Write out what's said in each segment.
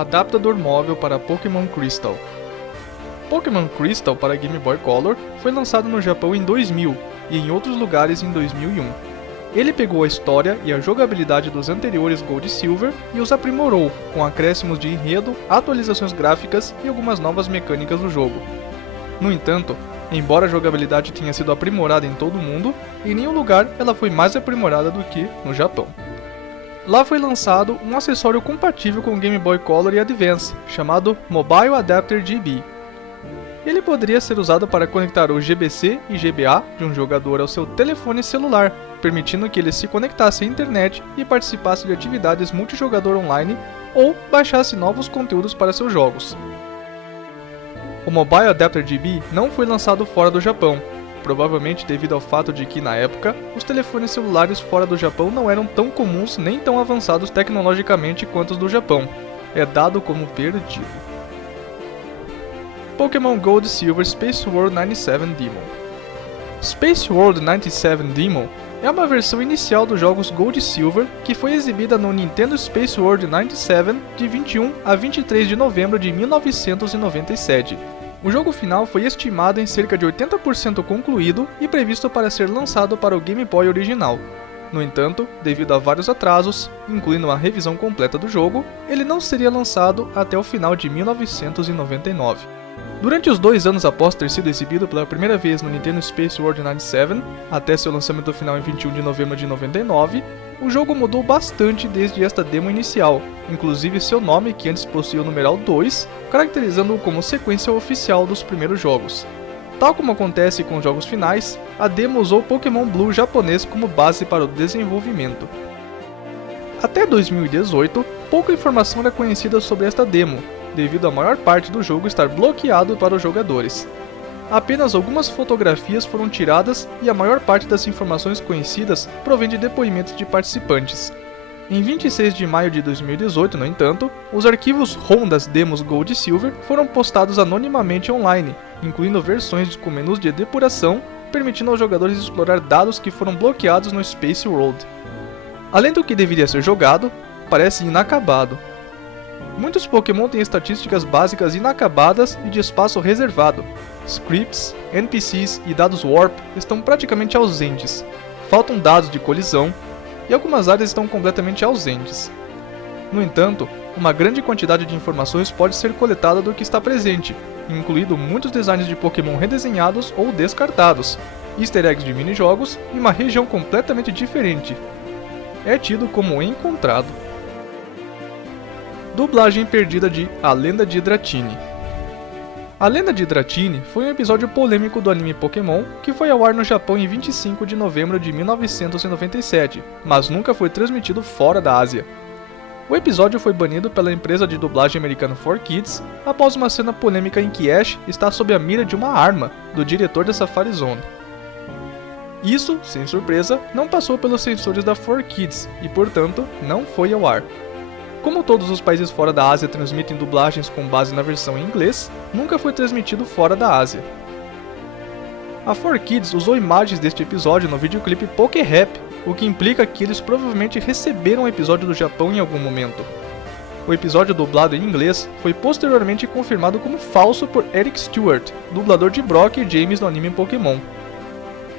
Adaptador móvel para Pokémon Crystal. Pokémon Crystal para Game Boy Color foi lançado no Japão em 2000 e em outros lugares em 2001. Ele pegou a história e a jogabilidade dos anteriores Gold e Silver e os aprimorou, com acréscimos de enredo, atualizações gráficas e algumas novas mecânicas do jogo. No entanto, embora a jogabilidade tenha sido aprimorada em todo o mundo, em nenhum lugar ela foi mais aprimorada do que no Japão. Lá foi lançado um acessório compatível com o Game Boy Color e Advance, chamado Mobile Adapter GB. Ele poderia ser usado para conectar o GBC e GBA de um jogador ao seu telefone celular, permitindo que ele se conectasse à internet e participasse de atividades multijogador online ou baixasse novos conteúdos para seus jogos. O Mobile Adapter GB não foi lançado fora do Japão, provavelmente devido ao fato de que, na época, os telefones celulares fora do Japão não eram tão comuns nem tão avançados tecnologicamente quanto os do Japão. É dado como perdido. Pokémon Gold Silver Space World 97 Demo. Space World 97 Demo é uma versão inicial dos jogos Gold e Silver que foi exibida no Nintendo Space World 97 de 21 a 23 de novembro de 1997. O jogo final foi estimado em cerca de 80% concluído e previsto para ser lançado para o Game Boy original. No entanto, devido a vários atrasos, incluindo uma revisão completa do jogo, ele não seria lançado até o final de 1999. Durante os 2 anos após ter sido exibido pela primeira vez no Nintendo Space World 97, até seu lançamento final em 21 de novembro de 99, o jogo mudou bastante desde esta demo inicial, inclusive seu nome, que antes possuía o numeral 2, caracterizando-o como sequência oficial dos primeiros jogos. Tal como acontece com os jogos finais, a demo usou Pokémon Blue japonês como base para o desenvolvimento. Até 2018, pouca informação era conhecida sobre esta demo, devido a maior parte do jogo estar bloqueado para os jogadores. Apenas algumas fotografias foram tiradas e a maior parte das informações conhecidas provém de depoimentos de participantes. Em 26 de maio de 2018, no entanto, os arquivos ROM das demos Gold e Silver foram postados anonimamente online, incluindo versões com menus de depuração, permitindo aos jogadores explorar dados que foram bloqueados no Space World. Além do que deveria ser jogado, parece inacabado. Muitos Pokémon têm estatísticas básicas inacabadas e de espaço reservado. Scripts, NPCs e dados Warp estão praticamente ausentes. Faltam dados de colisão e algumas áreas estão completamente ausentes. No entanto, uma grande quantidade de informações pode ser coletada do que está presente, incluindo muitos designs de Pokémon redesenhados ou descartados, easter eggs de minijogos e uma região completamente diferente. É tido como encontrado. Dublagem perdida de A Lenda de Dratini. A Lenda de Dratini foi um episódio polêmico do anime Pokémon que foi ao ar no Japão em 25 de novembro de 1997, mas nunca foi transmitido fora da Ásia. O episódio foi banido pela empresa de dublagem americana 4Kids após uma cena polêmica em que Ash está sob a mira de uma arma do diretor da Safari Zone. Isso, sem surpresa, não passou pelos sensores da 4Kids e, portanto, não foi ao ar. Como todos os países fora da Ásia transmitem dublagens com base na versão em inglês, nunca foi transmitido fora da Ásia. A 4Kids usou imagens deste episódio no videoclipe Poké-Rap, o que implica que eles provavelmente receberam o episódio do Japão em algum momento. O episódio dublado em inglês foi posteriormente confirmado como falso por Eric Stewart, dublador de Brock e James no anime Pokémon.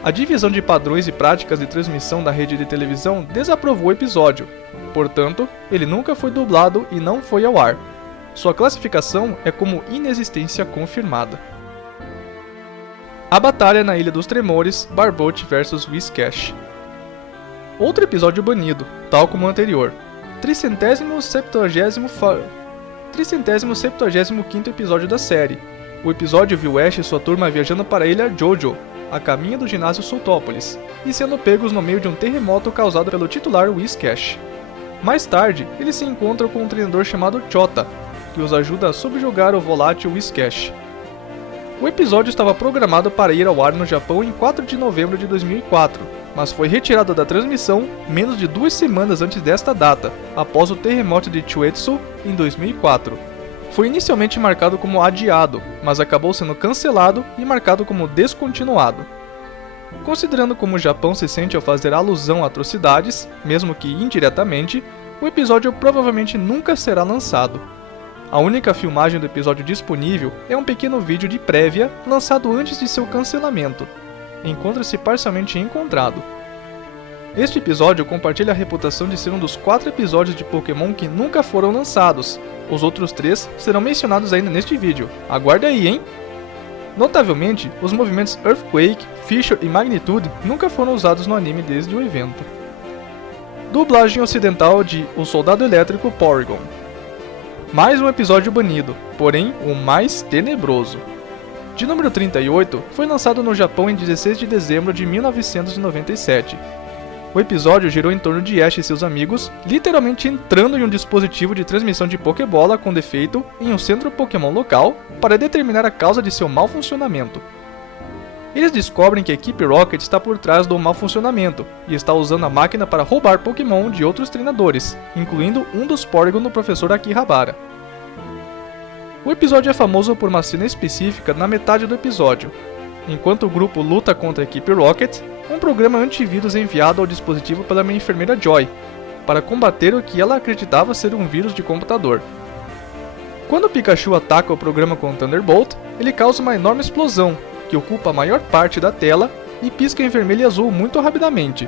A divisão de padrões e práticas de transmissão da rede de televisão desaprovou o episódio. Portanto, ele nunca foi dublado e não foi ao ar. Sua classificação é como inexistência confirmada. A Batalha na Ilha dos Tremores, Barboach vs Whiscash. Outro episódio banido, tal como o anterior. 375º episódio da série. O episódio viu Ash e sua turma viajando para a ilha Jojo, a caminho do ginásio Sultópolis, e sendo pegos no meio de um terremoto causado pelo titular Whiscash. Mais tarde, eles se encontram com um treinador chamado Chota, que os ajuda a subjugar o volátil Whiscash. O episódio estava programado para ir ao ar no Japão em 4 de novembro de 2004, mas foi retirado da transmissão menos de 2 semanas antes desta data, após o terremoto de Chuetsu em 2004. Foi inicialmente marcado como adiado, mas acabou sendo cancelado e marcado como descontinuado. Considerando como o Japão se sente ao fazer alusão a atrocidades, mesmo que indiretamente, o episódio provavelmente nunca será lançado. A única filmagem do episódio disponível é um pequeno vídeo de prévia lançado antes de seu cancelamento. Encontra-se parcialmente encontrado. Este episódio compartilha a reputação de ser um dos 4 episódios de Pokémon que nunca foram lançados. Os outros 3 serão mencionados ainda neste vídeo. Aguarde aí, hein? Notavelmente, os movimentos Earthquake, Fissure e Magnitude nunca foram usados no anime desde o evento. Dublagem ocidental de O Soldado Elétrico Porygon. Mais um episódio banido, porém o mais tenebroso. De número 38, foi lançado no Japão em 16 de dezembro de 1997. O episódio girou em torno de Ash e seus amigos, literalmente entrando em um dispositivo de transmissão de Pokébola com defeito em um centro Pokémon local para determinar a causa de seu mau funcionamento. Eles descobrem que a equipe Rocket está por trás do mau funcionamento e está usando a máquina para roubar Pokémon de outros treinadores, incluindo um dos Porygon do professor Akihabara. O episódio é famoso por uma cena específica na metade do episódio. Enquanto o grupo luta contra a equipe Rocket, um programa antivírus é enviado ao dispositivo pela minha enfermeira Joy, para combater o que ela acreditava ser um vírus de computador. Quando Pikachu ataca o programa com Thunderbolt, ele causa uma enorme explosão, que ocupa a maior parte da tela e pisca em vermelho e azul muito rapidamente.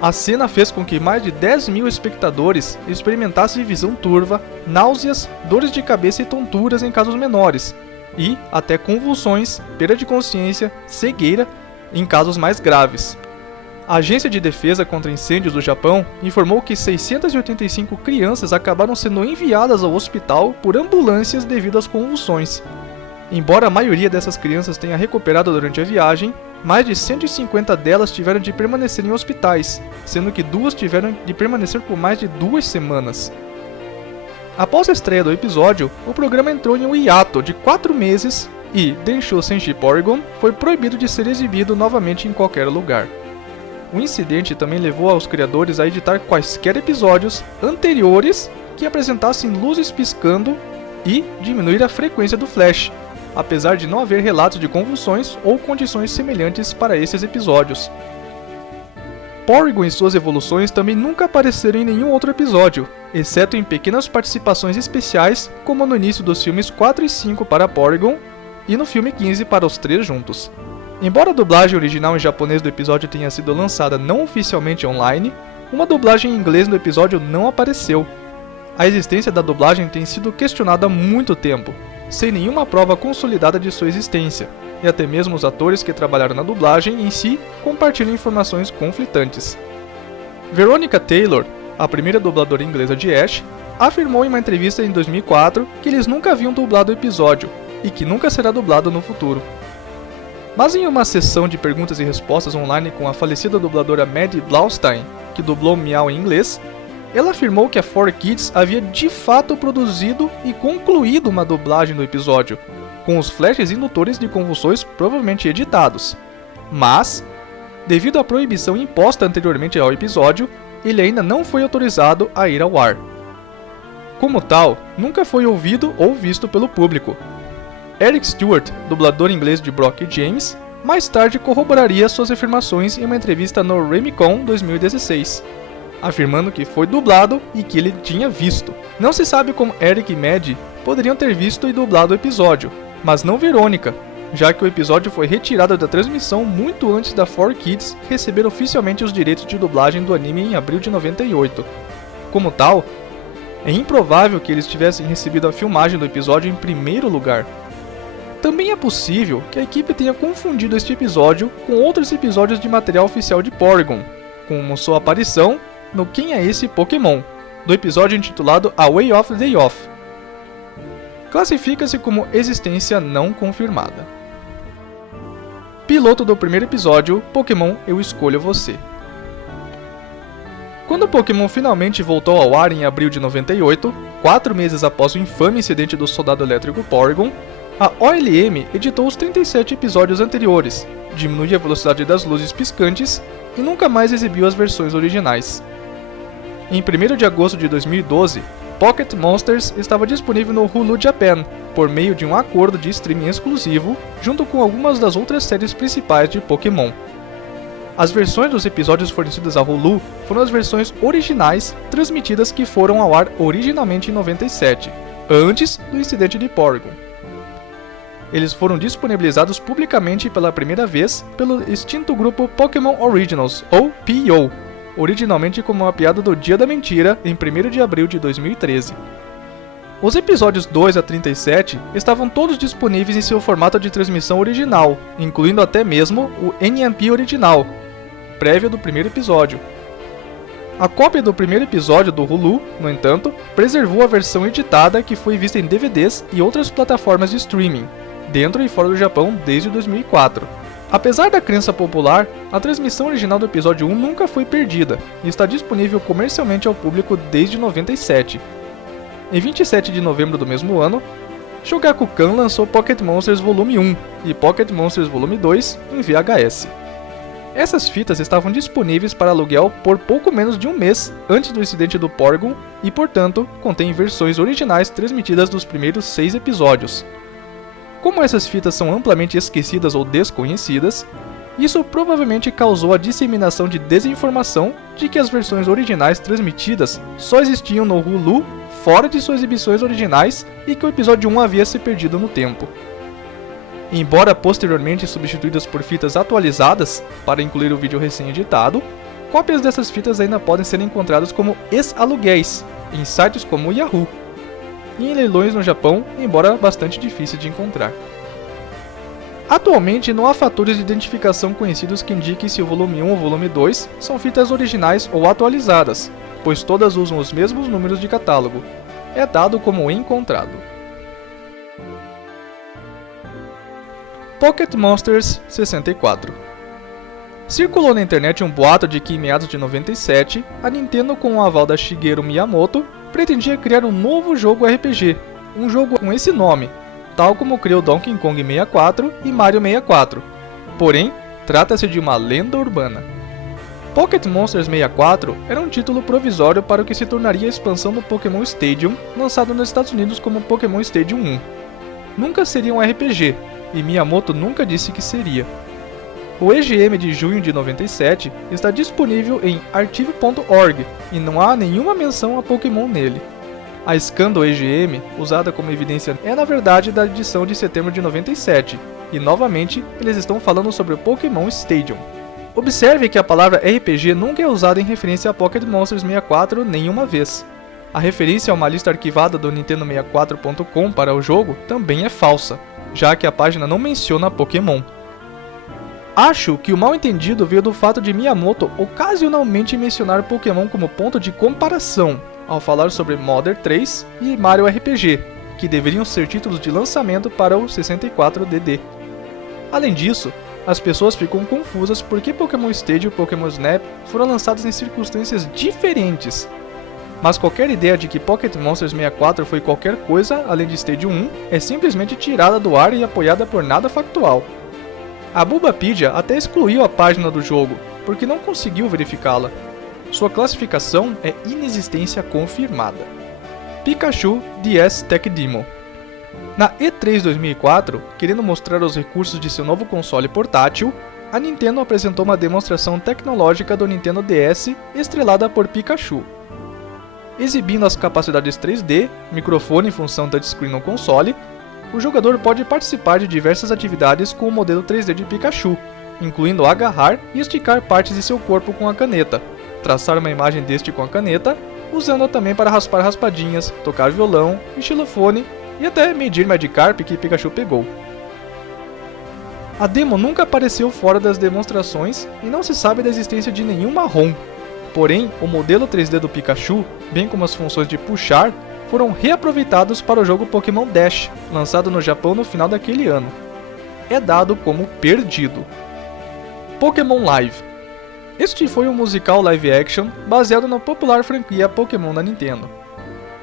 A cena fez com que mais de 10 mil espectadores experimentassem visão turva, náuseas, dores de cabeça e tonturas em casos menores, e até convulsões, perda de consciência, cegueira em casos mais graves. A Agência de Defesa contra Incêndios do Japão informou que 685 crianças acabaram sendo enviadas ao hospital por ambulâncias devido às convulsões. Embora a maioria dessas crianças tenha recuperado durante a viagem, mais de 150 delas tiveram de permanecer em hospitais, sendo que 2 tiveram de permanecer por mais de 2 semanas. Após a estreia do episódio, o programa entrou em um hiato de 4 meses e Densho Senshi Porygon foi proibido de ser exibido novamente em qualquer lugar. O incidente também levou aos criadores a editar quaisquer episódios anteriores que apresentassem luzes piscando e diminuir a frequência do flash, apesar de não haver relatos de convulsões ou condições semelhantes para esses episódios. Porygon e suas evoluções também nunca apareceram em nenhum outro episódio, exceto em pequenas participações especiais, como no início dos filmes 4 e 5 para Porygon e no filme 15 para os 3 juntos. Embora a dublagem original em japonês do episódio tenha sido lançada não oficialmente online, uma dublagem em inglês no episódio não apareceu. A existência da dublagem tem sido questionada há muito tempo, sem nenhuma prova consolidada de sua existência, e até mesmo os atores que trabalharam na dublagem em si compartilham informações conflitantes. Veronica Taylor, a primeira dubladora inglesa de Ash, afirmou em uma entrevista em 2004 que eles nunca haviam dublado o episódio, e que nunca será dublado no futuro. Mas em uma sessão de perguntas e respostas online com a falecida dubladora Maddie Blaustein, que dublou Meow em inglês, ela afirmou que a 4Kids havia de fato produzido e concluído uma dublagem do episódio, com os flashes indutores de convulsões provavelmente editados. Mas, devido à proibição imposta anteriormente ao episódio, ele ainda não foi autorizado a ir ao ar. Como tal, nunca foi ouvido ou visto pelo público. Eric Stewart, dublador inglês de Brock e James, mais tarde corroboraria suas afirmações em uma entrevista no RemyCon 2016, afirmando que foi dublado e que ele tinha visto. Não se sabe como Eric e Maddie poderiam ter visto e dublado o episódio, mas não Verônica, já que o episódio foi retirado da transmissão muito antes da 4Kids receber oficialmente os direitos de dublagem do anime em abril de 98. Como tal, é improvável que eles tivessem recebido a filmagem do episódio em primeiro lugar. Também é possível que a equipe tenha confundido este episódio com outros episódios de material oficial de Porygon, como sua aparição no Quem é Esse Pokémon, do episódio intitulado A Way of Day Off. Classifica-se como existência não confirmada. Piloto do primeiro episódio, Pokémon Eu Escolho Você. Quando o Pokémon finalmente voltou ao ar em abril de 98, 4 meses após o infame incidente do Soldado Elétrico Porygon, a OLM editou os 37 episódios anteriores, diminuiu a velocidade das luzes piscantes e nunca mais exibiu as versões originais. Em 1º de agosto de 2012, Pocket Monsters estava disponível no Hulu Japan, por meio de um acordo de streaming exclusivo, junto com algumas das outras séries principais de Pokémon. As versões dos episódios fornecidas à Hulu foram as versões originais transmitidas que foram ao ar originalmente em 97, antes do incidente de Porygon. Eles foram disponibilizados publicamente pela primeira vez pelo extinto grupo Pokémon Originals, ou PO, originalmente como uma piada do Dia da Mentira, em 1º de abril de 2013. Os episódios 2 a 37 estavam todos disponíveis em seu formato de transmissão original, incluindo até mesmo o NMP original, prévia do primeiro episódio. A cópia do primeiro episódio do Hulu, no entanto, preservou a versão editada que foi vista em DVDs e outras plataformas de streaming, dentro e fora do Japão desde 2004. Apesar da crença popular, a transmissão original do episódio 1 nunca foi perdida e está disponível comercialmente ao público desde 97. Em 27 de novembro do mesmo ano, Shogakukan lançou Pocket Monsters Volume 1 e Pocket Monsters Volume 2 em VHS. Essas fitas estavam disponíveis para aluguel por pouco menos de um mês antes do incidente do Porygon e, portanto, contêm versões originais transmitidas dos primeiros 6 episódios. Como essas fitas são amplamente esquecidas ou desconhecidas, isso provavelmente causou a disseminação de desinformação de que as versões originais transmitidas só existiam no Hulu fora de suas exibições originais e que o episódio 1 havia se perdido no tempo. Embora posteriormente substituídas por fitas atualizadas para incluir o vídeo recém-editado, cópias dessas fitas ainda podem ser encontradas como ex-aluguéis em sites como o Yahoo e em leilões no Japão, embora bastante difícil de encontrar. Atualmente não há fatores de identificação conhecidos que indiquem se o volume 1 ou volume 2 são fitas originais ou atualizadas, pois todas usam os mesmos números de catálogo. É dado como encontrado. Pocket Monsters 64. Circulou na internet um boato de que em meados de 97, a Nintendo, com o aval da Shigeru Miyamoto, pretendia criar um novo jogo RPG, um jogo com esse nome, tal como criou Donkey Kong 64 e Mario 64. Porém, trata-se de uma lenda urbana. Pocket Monsters 64 era um título provisório para o que se tornaria a expansão do Pokémon Stadium, lançado nos Estados Unidos como Pokémon Stadium 1. Nunca seria um RPG, e Miyamoto nunca disse que seria. O EGM de junho de 97 está disponível em archive.org e não há nenhuma menção a Pokémon nele. A scan do EGM, usada como evidência, é na verdade da edição de setembro de 97, e novamente eles estão falando sobre o Pokémon Stadium. Observe que a palavra RPG nunca é usada em referência a Pocket Monsters 64 nenhuma vez. A referência a uma lista arquivada do Nintendo64.com para o jogo também é falsa, já que a página não menciona Pokémon. Acho que o mal-entendido veio do fato de Miyamoto ocasionalmente mencionar Pokémon como ponto de comparação, ao falar sobre Modern 3 e Mario RPG, que deveriam ser títulos de lançamento para o 64DD. Além disso, as pessoas ficam confusas porque Pokémon Stadium e Pokémon Snap foram lançados em circunstâncias diferentes. Mas qualquer ideia de que Pocket Monsters 64 foi qualquer coisa além de Stadium 1 é simplesmente tirada do ar e apoiada por nada factual. A Bulbapedia até excluiu a página do jogo, porque não conseguiu verificá-la. Sua classificação é inexistência confirmada. Pikachu DS Tech Demo. Na E3 2004, querendo mostrar os recursos de seu novo console portátil, a Nintendo apresentou uma demonstração tecnológica do Nintendo DS estrelada por Pikachu. Exibindo as capacidades 3D, microfone em função touchscreen no console, o jogador pode participar de diversas atividades com o modelo 3D de Pikachu, incluindo agarrar e esticar partes de seu corpo com a caneta, traçar uma imagem deste com a caneta, usando-a também para raspar raspadinhas, tocar violão, xilofone e até medir Magikarp que Pikachu pegou. A demo nunca apareceu fora das demonstrações e não se sabe da existência de nenhuma ROM. Porém, o modelo 3D do Pikachu, bem como as funções de puxar, foram reaproveitados para o jogo Pokémon Dash, lançado no Japão no final daquele ano. É dado como perdido. Pokémon Live. Este foi um musical live action baseado na popular franquia Pokémon da Nintendo.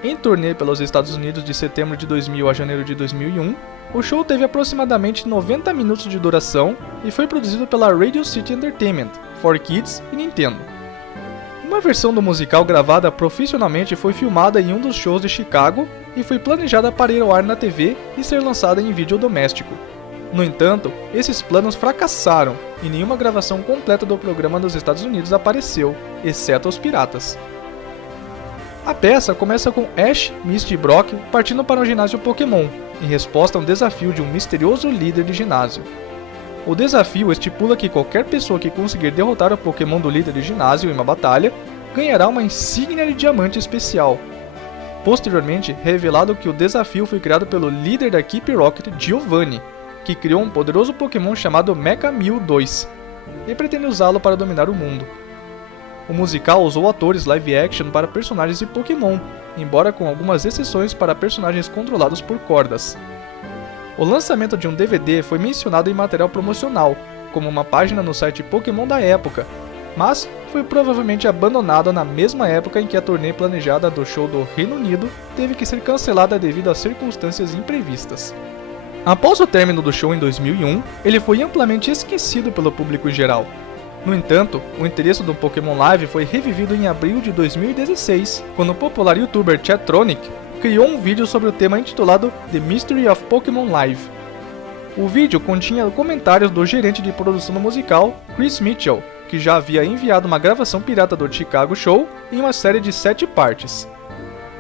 Em turnê pelos Estados Unidos de setembro de 2000 a janeiro de 2001, o show teve aproximadamente 90 minutos de duração e foi produzido pela Radio City Entertainment, 4Kids e Nintendo. Uma versão do musical gravada profissionalmente foi filmada em um dos shows de Chicago e foi planejada para ir ao ar na TV e ser lançada em vídeo doméstico. No entanto, esses planos fracassaram e nenhuma gravação completa do programa nos Estados Unidos apareceu, exceto os piratas. A peça começa com Ash, Misty e Brock partindo para um ginásio Pokémon, em resposta a um desafio de um misterioso líder de ginásio. O desafio estipula que qualquer pessoa que conseguir derrotar o Pokémon do líder de ginásio em uma batalha, ganhará uma insígnia de diamante especial. Posteriormente, é revelado que o desafio foi criado pelo líder da equipe Rocket, Giovanni, que criou um poderoso Pokémon chamado Mecha Mew 2, e pretende usá-lo para dominar o mundo. O musical usou atores live action para personagens de Pokémon, embora com algumas exceções para personagens controlados por cordas. O lançamento de um DVD foi mencionado em material promocional, como uma página no site Pokémon da época, mas foi provavelmente abandonado na mesma época em que a turnê planejada do show do Reino Unido teve que ser cancelada devido a circunstâncias imprevistas. Após o término do show em 2001, ele foi amplamente esquecido pelo público em geral. No entanto, o interesse do Pokémon Live foi revivido em abril de 2016, quando o popular youtuber Chatronic criou um vídeo sobre o tema intitulado The Mystery of Pokémon Live. O vídeo continha comentários do gerente de produção do musical, Chris Mitchell, que já havia enviado uma gravação pirata do Chicago Show em uma série de 7 partes.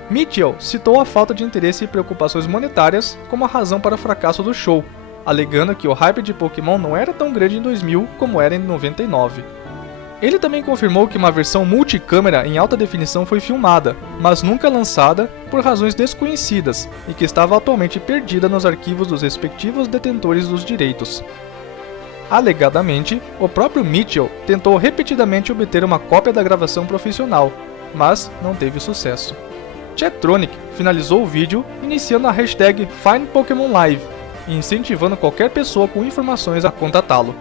Mitchell citou a falta de interesse e preocupações monetárias como a razão para o fracasso do show, alegando que o hype de Pokémon não era tão grande em 2000 como era em 99. Ele também confirmou que uma versão multicâmera em alta definição foi filmada, mas nunca lançada por razões desconhecidas e que estava atualmente perdida nos arquivos dos respectivos detentores dos direitos. Alegadamente, o próprio Mitchell tentou repetidamente obter uma cópia da gravação profissional, mas não teve sucesso. Chatronic finalizou o vídeo iniciando a hashtag FindPokémonLive e incentivando qualquer pessoa com informações a contatá-lo.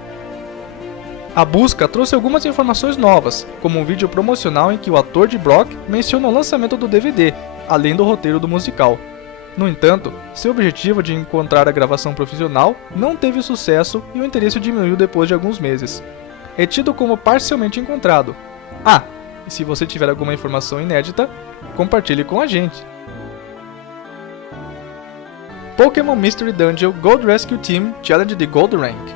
A busca trouxe algumas informações novas, como um vídeo promocional em que o ator de Brock menciona o lançamento do DVD, além do roteiro do musical. No entanto, seu objetivo de encontrar a gravação profissional não teve sucesso e o interesse diminuiu depois de alguns meses. É tido como parcialmente encontrado. E se você tiver alguma informação inédita, compartilhe com a gente. Pokémon Mystery Dungeon Gold Rescue Team Challenge the Gold Rank.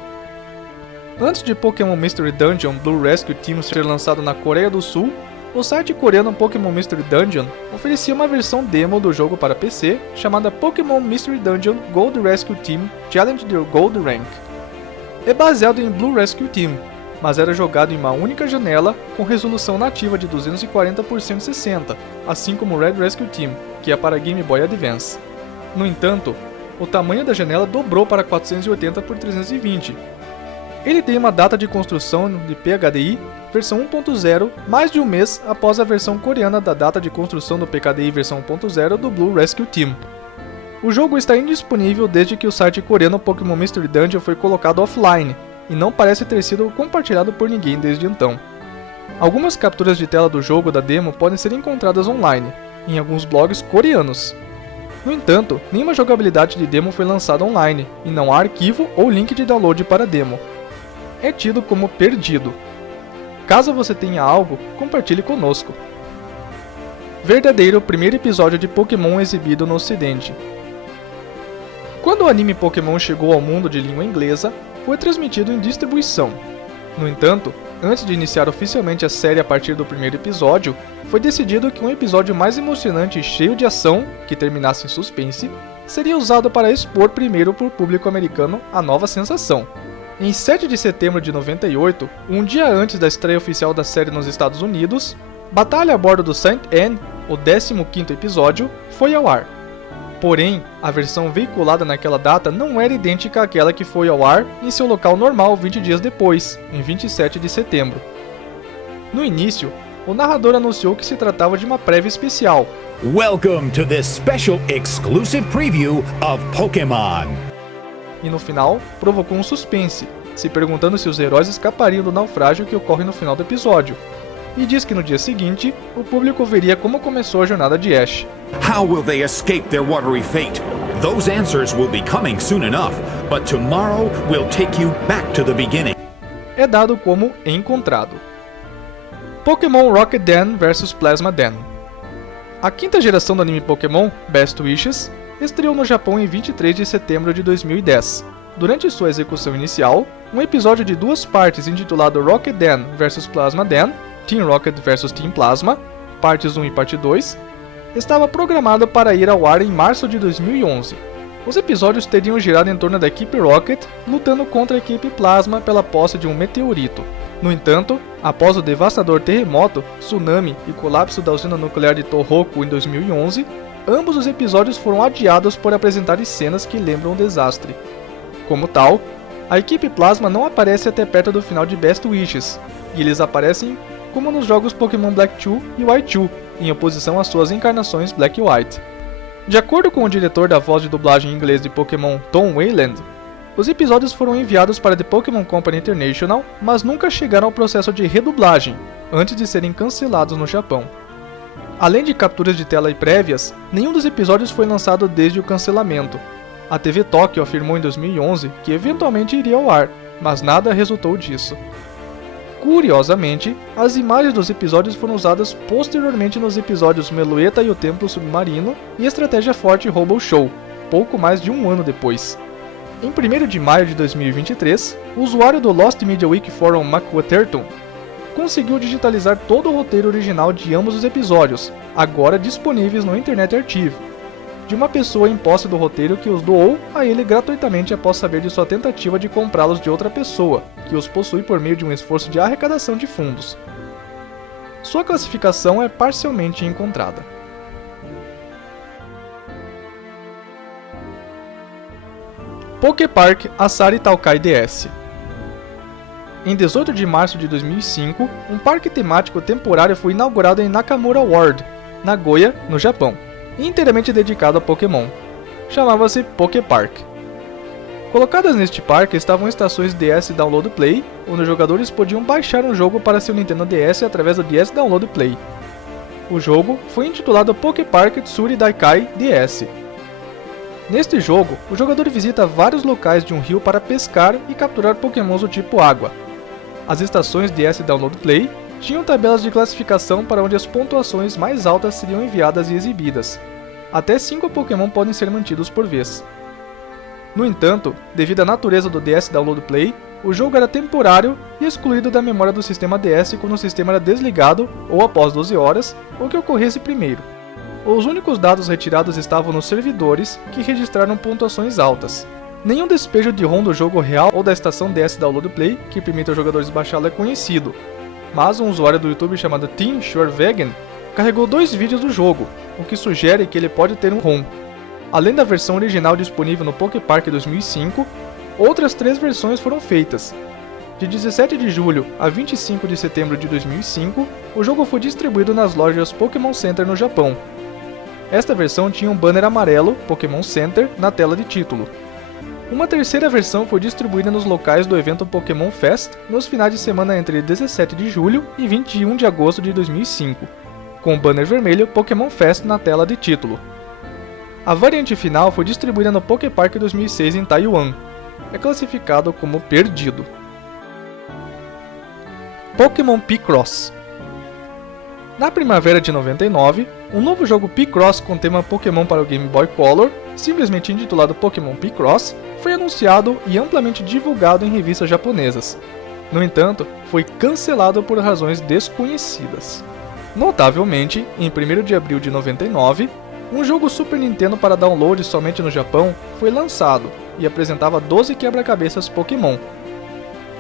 Antes de Pokémon Mystery Dungeon Blue Rescue Team ser lançado na Coreia do Sul, o site coreano Pokémon Mystery Dungeon oferecia uma versão demo do jogo para PC chamada Pokémon Mystery Dungeon Gold Rescue Team Challenge the Gold Rank. É baseado em Blue Rescue Team, mas era jogado em uma única janela com resolução nativa de 240 por 160, assim como Red Rescue Team, que é para Game Boy Advance. No entanto, o tamanho da janela dobrou para 480 por 320. Ele tem uma data de construção de PHDI versão 1.0 mais de um mês após a versão coreana da data de construção do PKDI versão 1.0 do Blue Rescue Team. O jogo está indisponível desde que o site coreano Pokémon Mystery Dungeon foi colocado offline, e não parece ter sido compartilhado por ninguém desde então. Algumas capturas de tela do jogo da demo podem ser encontradas online, em alguns blogs coreanos. No entanto, nenhuma jogabilidade de demo foi lançada online, e não há arquivo ou link de download para a demo. É tido como perdido. Caso você tenha algo, compartilhe conosco. Verdadeiro primeiro episódio de Pokémon exibido no Ocidente. Quando o anime Pokémon chegou ao mundo de língua inglesa, foi transmitido em distribuição. No entanto, antes de iniciar oficialmente a série a partir do primeiro episódio, foi decidido que um episódio mais emocionante e cheio de ação, que terminasse em suspense, seria usado para expor primeiro para o público americano a nova sensação. Em 7 de setembro de 98, um dia antes da estreia oficial da série nos Estados Unidos, Batalha a bordo do Saint Anne, o 15º episódio, foi ao ar. Porém, a versão veiculada naquela data não era idêntica àquela que foi ao ar em seu local normal 20 dias depois, em 27 de setembro. No início, o narrador anunciou que se tratava de uma prévia especial. Welcome to this special exclusive preview of Pokémon. E no final, provocou um suspense, se perguntando se os heróis escapariam do naufrágio que ocorre no final do episódio. E diz que no dia seguinte, o público veria como começou a jornada de Ash. How will they escape their watery fate? Those answers will be coming soon enough, but tomorrow will take you back to the beginning. É dado como encontrado. Pokémon Rocket Dan vs Plasma Dan. A quinta geração do anime Pokémon, Best Wishes, estreou no Japão em 23 de setembro de 2010. Durante sua execução inicial, um episódio de 2 partes intitulado Rocket Dan vs Plasma Dan, Team Rocket vs Team Plasma, partes 1 e parte 2, estava programado para ir ao ar em março de 2011. Os episódios teriam girado em torno da equipe Rocket lutando contra a equipe Plasma pela posse de um meteorito. No entanto, após o devastador terremoto, tsunami e colapso da usina nuclear de Tohoku em 2011, ambos os episódios foram adiados por apresentar cenas que lembram o desastre. Como tal, a equipe Plasma não aparece até perto do final de Best Wishes, e eles aparecem como nos jogos Pokémon Black 2 e White 2, em oposição às suas encarnações Black e White. De acordo com o diretor da voz de dublagem em inglês de Pokémon, Tom Wayland, os episódios foram enviados para The Pokémon Company International, mas nunca chegaram ao processo de redublagem, antes de serem cancelados no Japão. Além de capturas de tela e prévias, nenhum dos episódios foi lançado desde o cancelamento. A TV Tóquio afirmou em 2011 que eventualmente iria ao ar, mas nada resultou disso. Curiosamente, as imagens dos episódios foram usadas posteriormente nos episódios Meloetta e o Templo Submarino e Estratégia Forte Robo Show, pouco mais de um ano depois. Em 1º de maio de 2023, o usuário do Lost Media Wiki Forum McWatterton conseguiu digitalizar todo o roteiro original de ambos os episódios, agora disponíveis no Internet Archive, de uma pessoa em posse do roteiro que os doou a ele gratuitamente após saber de sua tentativa de comprá-los de outra pessoa, que os possui por meio de um esforço de arrecadação de fundos. Sua classificação é parcialmente encontrada. Poképark Asari Taukai DS. Em 18 de março de 2005, um parque temático temporário foi inaugurado em Nakamura Ward, Nagoya, no Japão, inteiramente dedicado a Pokémon. Chamava-se Poképark. Colocadas neste parque estavam estações DS Download Play, onde os jogadores podiam baixar um jogo para seu Nintendo DS através do DS Download Play. O jogo foi intitulado Poképark Tsuri Daikai DS. Neste jogo, o jogador visita vários locais de um rio para pescar e capturar Pokémons do tipo água. As estações DS Download Play tinham tabelas de classificação para onde as pontuações mais altas seriam enviadas e exibidas. Até 5 Pokémon podem ser mantidos por vez. No entanto, devido à natureza do DS Download Play, o jogo era temporário e excluído da memória do sistema DS quando o sistema era desligado ou após 12 horas, ou que ocorresse primeiro. Os únicos dados retirados estavam nos servidores, que registraram pontuações altas. Nenhum despejo de ROM do jogo real ou da estação DS Download Play, que permite aos jogadores baixá-lo, é conhecido, mas um usuário do YouTube chamado Tim Schwervegen carregou 2 vídeos do jogo, o que sugere que ele pode ter um ROM. Além da versão original disponível no Poképark 2005, outras 3 versões foram feitas. De 17 de julho a 25 de setembro de 2005, o jogo foi distribuído nas lojas Pokémon Center no Japão. Esta versão tinha um banner amarelo, Pokémon Center, na tela de título. Uma terceira versão foi distribuída nos locais do evento Pokémon Fest nos finais de semana entre 17 de julho e 21 de agosto de 2005, com o banner vermelho Pokémon Fest na tela de título. A variante final foi distribuída no Poképark 2006 em Taiwan. É classificado como perdido. Pokémon Picross. Na primavera de 99, um novo jogo Picross com tema Pokémon para o Game Boy Color, simplesmente intitulado Pokémon Picross, foi anunciado e amplamente divulgado em revistas japonesas. No entanto, foi cancelado por razões desconhecidas. Notavelmente, em 1º de abril de 99, um jogo Super Nintendo para download somente no Japão foi lançado e apresentava 12 quebra-cabeças Pokémon.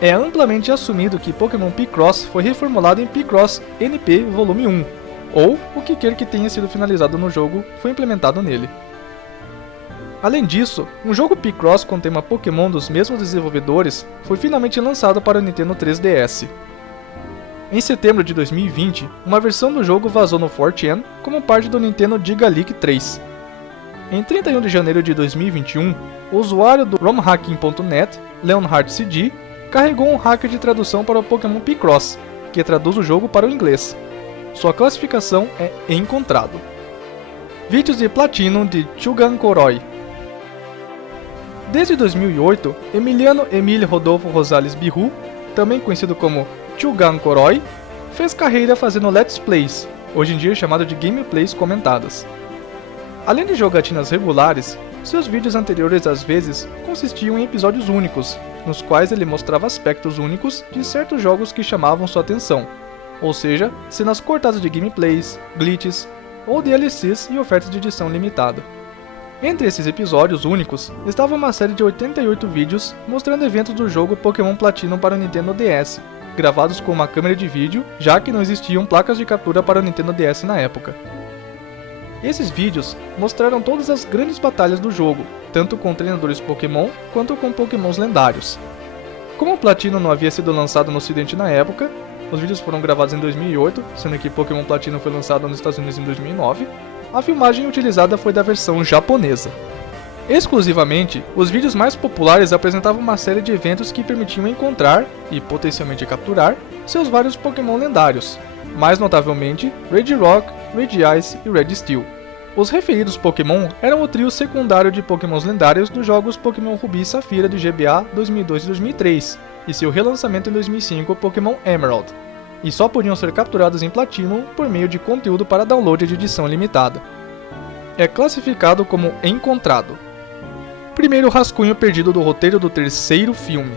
É amplamente assumido que Pokémon Picross foi reformulado em Picross NP Volume 1, ou o que quer que tenha sido finalizado no jogo foi implementado nele. Além disso, um jogo Picross com tema Pokémon dos mesmos desenvolvedores foi finalmente lançado para o Nintendo 3DS. Em setembro de 2020, uma versão do jogo vazou no 4chan como parte do Nintendo Giga Leak 3. Em 31 de janeiro de 2021, o usuário do romhacking.net, Leonhard CD, carregou um hacker de tradução para o Pokémon Picross, que traduz o jogo para o inglês. Sua classificação é encontrado. Vídeos de Platinum de Chugan Koroi. Desde 2008, Emiliano Emile Rodolfo Rosales Biru, também conhecido como Chugan Koroi, fez carreira fazendo Let's Plays, hoje em dia chamado de Gameplays comentadas. Além de jogatinas regulares, seus vídeos anteriores às vezes consistiam em episódios únicos, nos quais ele mostrava aspectos únicos de certos jogos que chamavam sua atenção, ou seja, cenas cortadas de gameplays, glitches ou DLCs e ofertas de edição limitada. Entre esses episódios únicos, estava uma série de 88 vídeos mostrando eventos do jogo Pokémon Platinum para o Nintendo DS, gravados com uma câmera de vídeo, já que não existiam placas de captura para o Nintendo DS na época. Esses vídeos mostraram todas as grandes batalhas do jogo, tanto com treinadores Pokémon quanto com Pokémons lendários. Como o Platinum não havia sido lançado no ocidente na época, os vídeos foram gravados em 2008, sendo que Pokémon Platinum foi lançado nos Estados Unidos em 2009, a filmagem utilizada foi da versão japonesa. Exclusivamente, os vídeos mais populares apresentavam uma série de eventos que permitiam encontrar, e potencialmente capturar, seus vários Pokémon lendários, mais notavelmente Regirock, Regice e Registeel. Os referidos Pokémon eram o trio secundário de Pokémons lendários dos jogos Pokémon Ruby e Safira de GBA 2002 e 2003, e seu relançamento em 2005 Pokémon Emerald, e só podiam ser capturados em Platinum por meio de conteúdo para download de edição limitada. É classificado como encontrado. Primeiro rascunho perdido do roteiro do terceiro filme.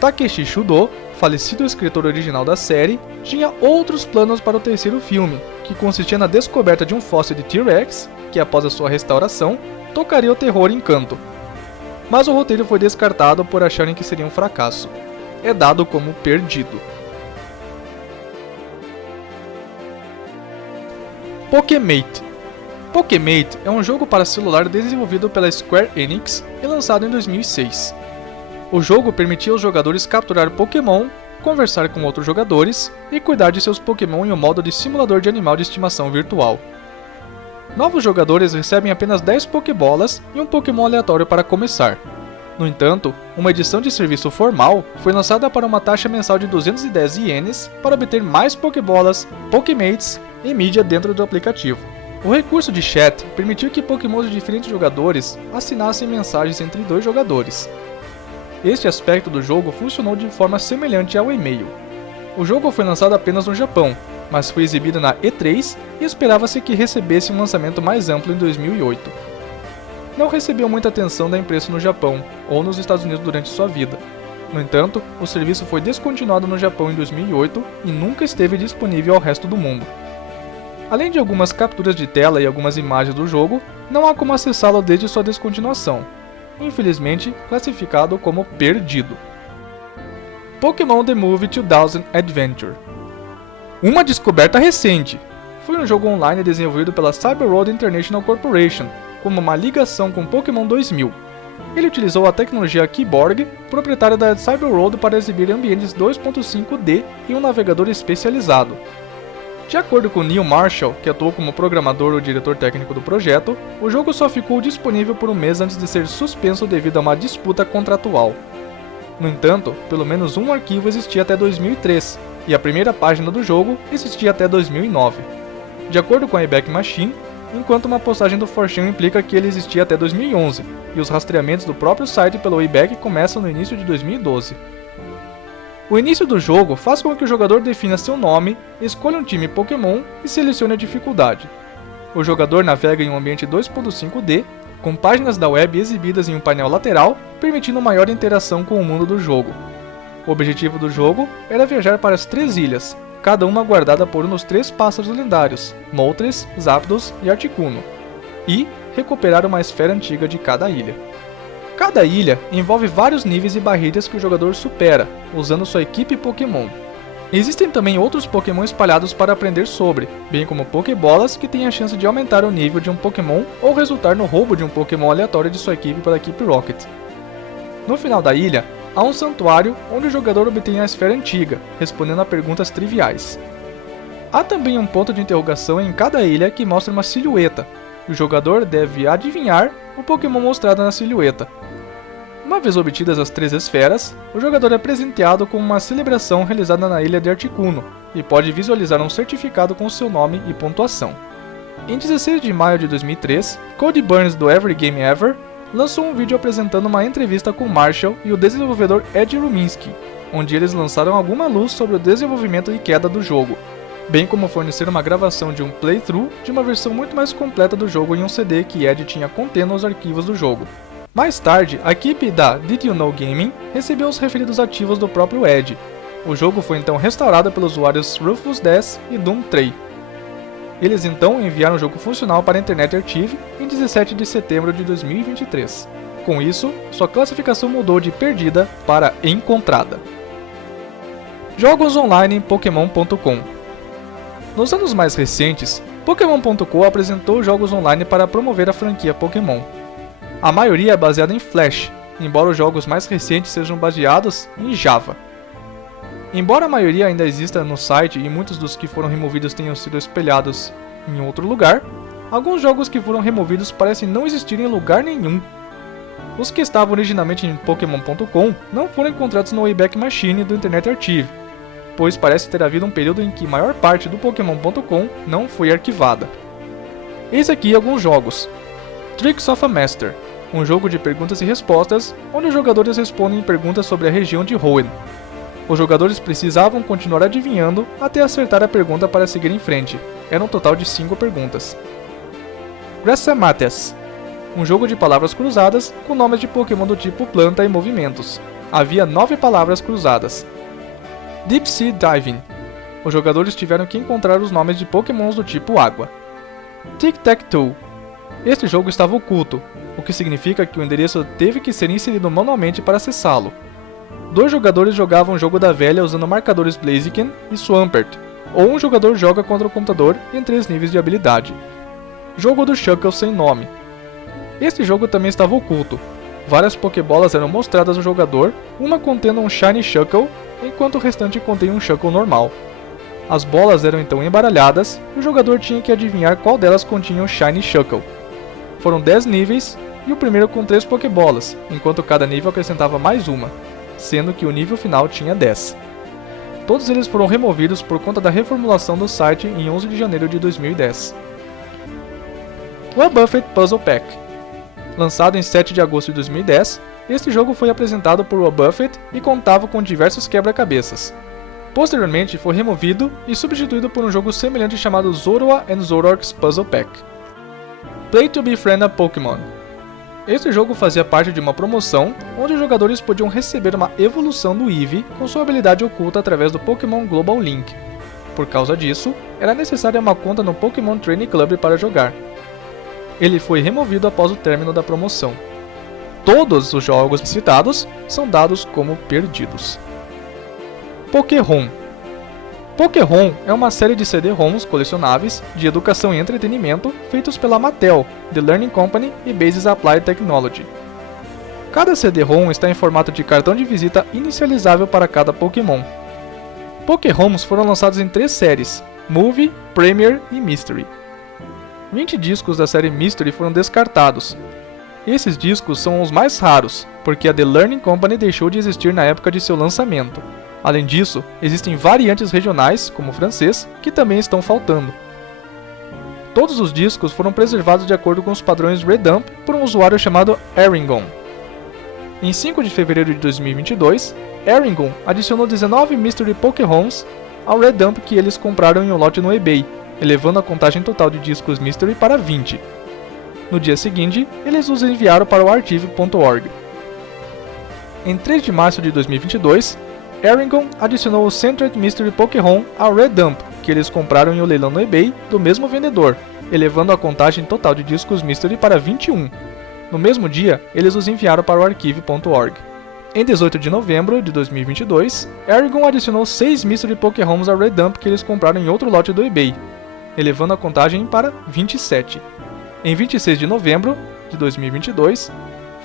Takeshi Shudo, falecido escritor original da série, tinha outros planos para o terceiro filme, que consistia na descoberta de um fóssil de T-Rex, que após a sua restauração, tocaria o terror em Kanto. Mas o roteiro foi descartado por acharem que seria um fracasso. É dado como perdido. Pokemate. Pokemate é um jogo para celular desenvolvido pela Square Enix e lançado em 2006. O jogo permitia aos jogadores capturar Pokémon, conversar com outros jogadores e cuidar de seus Pokémon em um modo de simulador de animal de estimação virtual. Novos jogadores recebem apenas 10 Pokébolas e um Pokémon aleatório para começar. No entanto, uma edição de serviço formal foi lançada para uma taxa mensal de 210 ienes para obter mais Pokébolas, Pokémates e mídia dentro do aplicativo. O recurso de chat permitiu que Pokémons de diferentes jogadores assinassem mensagens entre dois jogadores. Este aspecto do jogo funcionou de forma semelhante ao e-mail. O jogo foi lançado apenas no Japão, mas foi exibido na E3 e esperava-se que recebesse um lançamento mais amplo em 2008. Não recebeu muita atenção da imprensa no Japão ou nos Estados Unidos durante sua vida. No entanto, o serviço foi descontinuado no Japão em 2008 e nunca esteve disponível ao resto do mundo. Além de algumas capturas de tela e algumas imagens do jogo, não há como acessá-lo desde sua descontinuação, infelizmente classificado como perdido. Pokémon The Movie 2000 Adventure. Uma descoberta recente! Foi um jogo online desenvolvido pela Cyber World International Corporation, como uma ligação com Pokémon 2000. Ele utilizou a tecnologia Keyborg, proprietária da Cyber World, para exibir ambientes 2.5D em um navegador especializado. De acordo com Neil Marshall, que atuou como programador ou diretor técnico do projeto, o jogo só ficou disponível por um mês antes de ser suspenso devido a uma disputa contratual. No entanto, pelo menos um arquivo existia até 2003, e a primeira página do jogo existia até 2009. De acordo com a Wayback Machine, enquanto uma postagem do 4chan implica que ele existia até 2011, e os rastreamentos do próprio site pelo Wayback começam no início de 2012. O início do jogo faz com que o jogador defina seu nome, escolha um time Pokémon e selecione a dificuldade. O jogador navega em um ambiente 2.5D, com páginas da web exibidas em um painel lateral, permitindo maior interação com o mundo do jogo. O objetivo do jogo era viajar para as 3 ilhas, cada uma guardada por um dos 3 pássaros lendários, Moltres, Zapdos e Articuno, e recuperar uma esfera antiga de cada ilha. Cada ilha envolve vários níveis e barreiras que o jogador supera, usando sua equipe Pokémon. Existem também outros Pokémon espalhados para aprender sobre, bem como Pokébolas que têm a chance de aumentar o nível de um Pokémon ou resultar no roubo de um Pokémon aleatório de sua equipe pela equipe Rocket. No final da ilha, há um santuário onde o jogador obtém a esfera antiga, respondendo a perguntas triviais. Há também um ponto de interrogação em cada ilha que mostra uma silhueta, e o jogador deve adivinhar o Pokémon mostrado na silhueta. Uma vez obtidas as 3 esferas, o jogador é presenteado com uma celebração realizada na ilha de Articuno e pode visualizar um certificado com seu nome e pontuação. Em 16 de maio de 2003, Cody Burns do Every Game Ever lançou um vídeo apresentando uma entrevista com Marshall e o desenvolvedor Ed Ruminski, onde eles lançaram alguma luz sobre o desenvolvimento e queda do jogo. bem como fornecer uma gravação de um playthrough de uma versão muito mais completa do jogo em um CD que Ed tinha contendo os arquivos do jogo. Mais tarde, a equipe da Did You Know Gaming recebeu os referidos ativos do próprio Ed. O jogo foi então restaurado pelos usuários Rufus Dess e Doom Trey. Eles então enviaram o jogo funcional para a Internet Archive em 17 de setembro de 2023. Com isso, sua classificação mudou de perdida para encontrada. Jogos online em Pokémon.com. Nos anos mais recentes, Pokémon.com apresentou jogos online para promover a franquia Pokémon. A maioria é baseada em Flash, embora os jogos mais recentes sejam baseados em Java. Embora a maioria ainda exista no site e muitos dos que foram removidos tenham sido espelhados em outro lugar, alguns jogos que foram removidos parecem não existir em lugar nenhum. Os que estavam originalmente em Pokémon.com não foram encontrados no Wayback Machine do Internet Archive, pois parece ter havido um período em que a maior parte do Pokémon.com não foi arquivada. Eis aqui alguns jogos. Tricks of a Master, um jogo de perguntas e respostas, onde os jogadores respondem perguntas sobre a região de Hoenn. Os jogadores precisavam continuar adivinhando até acertar a pergunta para seguir em frente. Era um total de 5 perguntas. Grassamates, um jogo de palavras cruzadas com nomes de Pokémon do tipo planta e movimentos. Havia 9 palavras cruzadas. Deep Sea Diving. Os jogadores tiveram que encontrar os nomes de Pokémons do tipo água. Tic-Tac-Toe. Este jogo estava oculto, o que significa que o endereço teve que ser inserido manualmente para acessá-lo. 2 jogadores jogavam o jogo da velha usando marcadores Blaziken e Swampert, ou um jogador joga contra o computador em 3 níveis de habilidade. Jogo do Shuckle sem nome. Este jogo também estava oculto. Várias Pokébolas eram mostradas ao jogador, uma contendo um Shiny Shuckle, enquanto o restante contém um Shuckle normal. As bolas eram então embaralhadas e o jogador tinha que adivinhar qual delas continha o Shiny Shuckle. Foram 10 níveis e o primeiro com 3 Pokébolas, enquanto cada nível acrescentava mais uma, sendo que o nível final tinha 10. Todos eles foram removidos por conta da reformulação do site em 11 de janeiro de 2010. Wobbuffet Puzzle Pack. Lançado em 7 de agosto de 2010, este jogo foi apresentado por Wobbuffet e contava com diversos quebra-cabeças. Posteriormente foi removido e substituído por um jogo semelhante chamado Zoroa and Zoroark's Puzzle Pack. Play to Befriend a Pokémon. Este jogo fazia parte de uma promoção onde os jogadores podiam receber uma evolução do Eevee com sua habilidade oculta através do Pokémon Global Link. Por causa disso, era necessária uma conta no Pokémon Training Club para jogar. Ele foi removido após o término da promoção. Todos os jogos citados são dados como perdidos. Pokéron. Pokéron é uma série de CD-ROMs colecionáveis de educação e entretenimento feitos pela Mattel, The Learning Company e Basis Applied Technology. Cada CD-ROM está em formato de cartão de visita inicializável para cada Pokémon. Poké-ROMs foram lançados em 3 séries, Movie, Premier e Mystery. 20 discos da série Mystery foram descartados. Esses discos são os mais raros, porque a The Learning Company deixou de existir na época de seu lançamento. Além disso, existem variantes regionais, como o francês, que também estão faltando. Todos os discos foram preservados de acordo com os padrões Redump por um usuário chamado Erringon. Em 5 de fevereiro de 2022, Erringon adicionou 19 Mystery Poké-ROMs ao Redump que eles compraram em um lote no eBay, elevando a contagem total de discos Mystery para 20. No dia seguinte, eles os enviaram para o archive.org. Em 3 de março de 2022, Erringon adicionou o Centered Mystery Poké-ROM ao Redump, que eles compraram em um leilão no eBay do mesmo vendedor, elevando a contagem total de discos Mystery para 21. No mesmo dia, eles os enviaram para o archive.org. Em 18 de novembro de 2022, Erringon adicionou 6 Mystery Poké-ROMs ao Redump que eles compraram em outro lote do eBay, elevando a contagem para 27. Em 26 de novembro de 2022,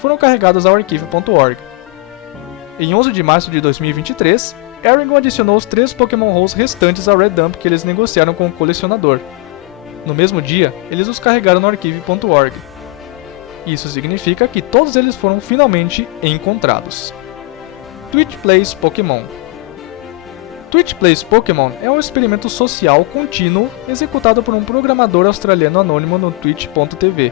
foram carregados ao arquive.org. Em 11 de março de 2023, Erringon adicionou os 3 Pokémon Rolls restantes ao Redump que eles negociaram com o colecionador. No mesmo dia, eles os carregaram no arquive.org. Isso significa que todos eles foram finalmente encontrados. Twitch Plays Pokémon. Twitch Plays Pokémon é um experimento social contínuo executado por um programador australiano anônimo no Twitch.tv.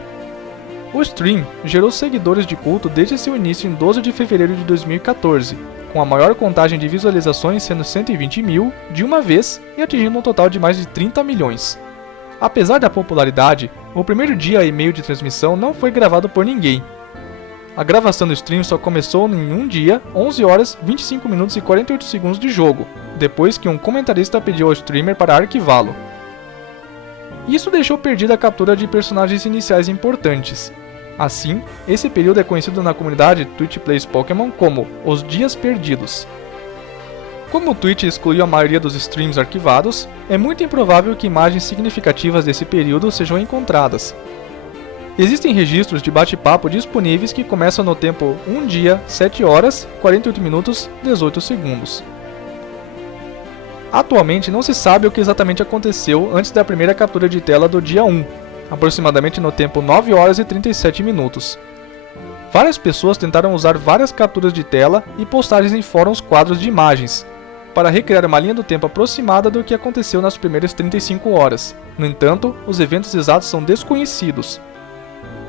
O stream gerou seguidores de culto desde seu início em 12 de fevereiro de 2014, com a maior contagem de visualizações sendo 120 mil de uma vez e atingindo um total de mais de 30 milhões. Apesar da popularidade, o primeiro dia e meio de transmissão não foi gravado por ninguém. A gravação do stream só começou em um dia, 11 horas, 25 minutos e 48 segundos de jogo, depois que um comentarista pediu ao streamer para arquivá-lo. Isso deixou perdida a captura de personagens iniciais importantes. Assim, esse período é conhecido na comunidade Twitch Plays Pokémon como os Dias Perdidos. Como o Twitch excluiu a maioria dos streams arquivados, é muito improvável que imagens significativas desse período sejam encontradas. Existem registros de bate-papo disponíveis que começam no tempo 1 dia, 7 horas, 48 minutos, 18 segundos. Atualmente não se sabe o que exatamente aconteceu antes da primeira captura de tela do dia 1, aproximadamente no tempo 9 horas e 37 minutos. Várias pessoas tentaram usar várias capturas de tela e postagens em fóruns quadros de imagens, para recriar uma linha do tempo aproximada do que aconteceu nas primeiras 35 horas. No entanto, os eventos exatos são desconhecidos.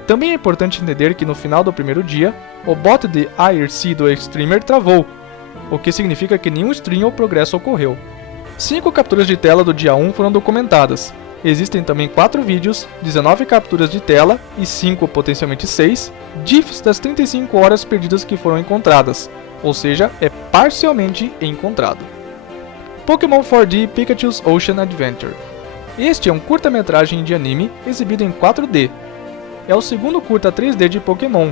Também é importante entender que no final do primeiro dia, o bot de IRC do streamer travou, o que significa que nenhum stream ou progresso ocorreu. 5 capturas de tela do dia 1 foram documentadas. Existem também 4 vídeos, 19 capturas de tela e 5, potencialmente 6, GIFs das 35 horas perdidas que foram encontradas, ou seja, é parcialmente encontrado. Pokémon 4D Pikachu's Ocean Adventure. Este é um curta-metragem de anime exibido em 4D. É o segundo curta 3D de Pokémon.